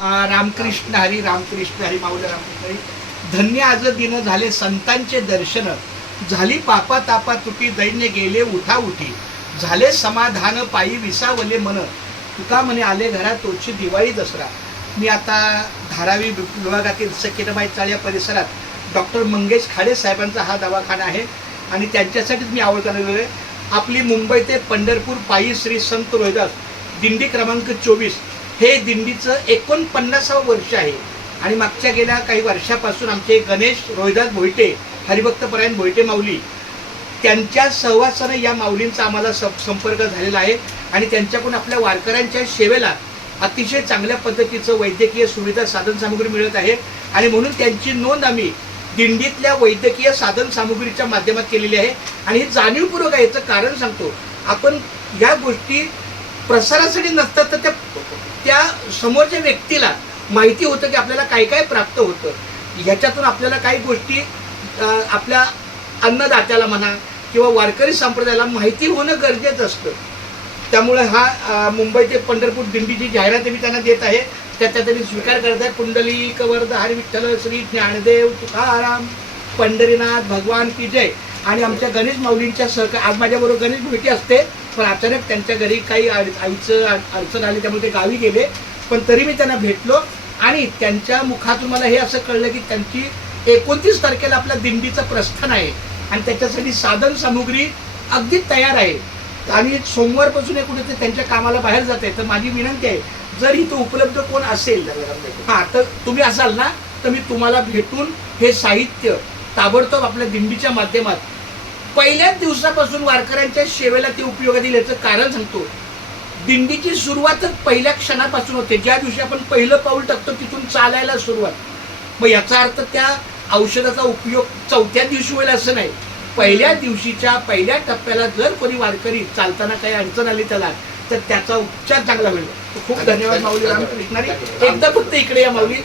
रामकृष्ण हरी रामकृष्ण हरी माऊली रामकृष्ण हरी. धन्य आज दिन झाले संतांचे दर्शन, झाली पापा तापा तुटी दैन्य गेले उठा उठी, झाले समाधान पायी विसावले मन, तुका म्हणे आले घरा तोची दिवाळी दसरा. मी आता धारावी विभागातील सकीनाबाई चाळ या परिसरात डॉक्टर मंगेश खाडे साहेबांचा हा दवाखाना आहे आणि त्यांच्यासाठीच मी आवर्जून आलेलो आहे. आपली मुंबई ते पंढरपूर पायी श्री संत रोहिदास दिंडी क्रमांक 24 हे दिंडीचं 49वं वर्ष आहे आणि मागच्या गेल्या काही वर्षापासून आमचे गणेश रोहिदास भोईटे, हरिभक्तपरायण भोईटे माऊली, त्यांच्या सहवासानं या माऊलींचा आम्हाला संपर्क झालेला आहे आणि त्यांच्याकडून आपल्या वारकऱ्यांच्या सेवेला अतिशय चांगल्या पद्धतीचं वैद्यकीय सुविधा साधन सामुग्री मिळत आहे आणि म्हणून त्यांची नोंद आम्ही दिंडीतल्या वैद्यकीय साधन सामुग्रीच्या माध्यमात केलेली आहे. आणि ही जाणीवपूर्वक आहे. याचं कारण सांगतो, आपण या गोष्टी प्रसारासाठी नसतात तर त्या समोरच्या व्यक्तीला माहिती होतं की आपल्याला काय काय प्राप्त होतं. ह्याच्यातून आपल्याला काही गोष्टी आपल्या अन्नदात्याला म्हणा किंवा वारकरी संप्रदायाला माहिती होणं गरजेचं असतं. त्यामुळे हा मुंबई ते पंढरपूर दिंडीची जाहिरात मी त्यांना देत आहे. त्याचा त्यांनी स्वीकार करत आहे. पुंडलिक वरद हरी विठ्ठल श्री ज्ञानदेव तुकाराम पंढरीनाथ भगवान की जय. आणि आमच्या गणेश माऊलींच्या सहकार, आज माझ्याबरोबर गणेश भेटी असते पण अचानक त्यांच्या घरी काही आईचं अडचण आली त्यामुळे ते गावी गेले, पण तरी मी त्यांना भेटलो आणि त्यांच्या मुखातून मला हे असं कळलं की त्यांची 29 तारखेला आपल्या दिंडीचं प्रस्थान आहे आणि त्याच्यासाठी साधन सामुग्री अगदी तयार आहे आणि सोमवारपासून हे कुठे त्यांच्या कामाला बाहेर जात आहे. तर माझी विनंती आहे, जर इथं उपलब्ध कोण असेल हां तर तुम्ही असाल ना तर मी तुम्हाला भेटून हे साहित्य ताबडतोब आपल्या दिंडीच्या माध्यमात पहिल्याच दिवसापासून वारकऱ्यांच्या सेवेला ते उपयोगात येईल. याचं कारण सांगतो, दिंडीची सुरुवातच पहिल्या क्षणापासून होते. ज्या दिवशी आपण पहिलं पाऊल टाकतो तिथून चालायला सुरुवात. मग याचा अर्थ त्या औषधाचा उपयोग 4थ्या दिवशी होईल असं नाही. पहिल्या दिवशीच्या पहिल्या टप्प्याला जर कोणी वारकरी चालताना काही अडचण आली त्याला तर त्याचा उपचार चांगला होईल. खूप धन्यवाद माऊली रामकृष्ण हरी. एकदा फक्त इकडे या माऊली.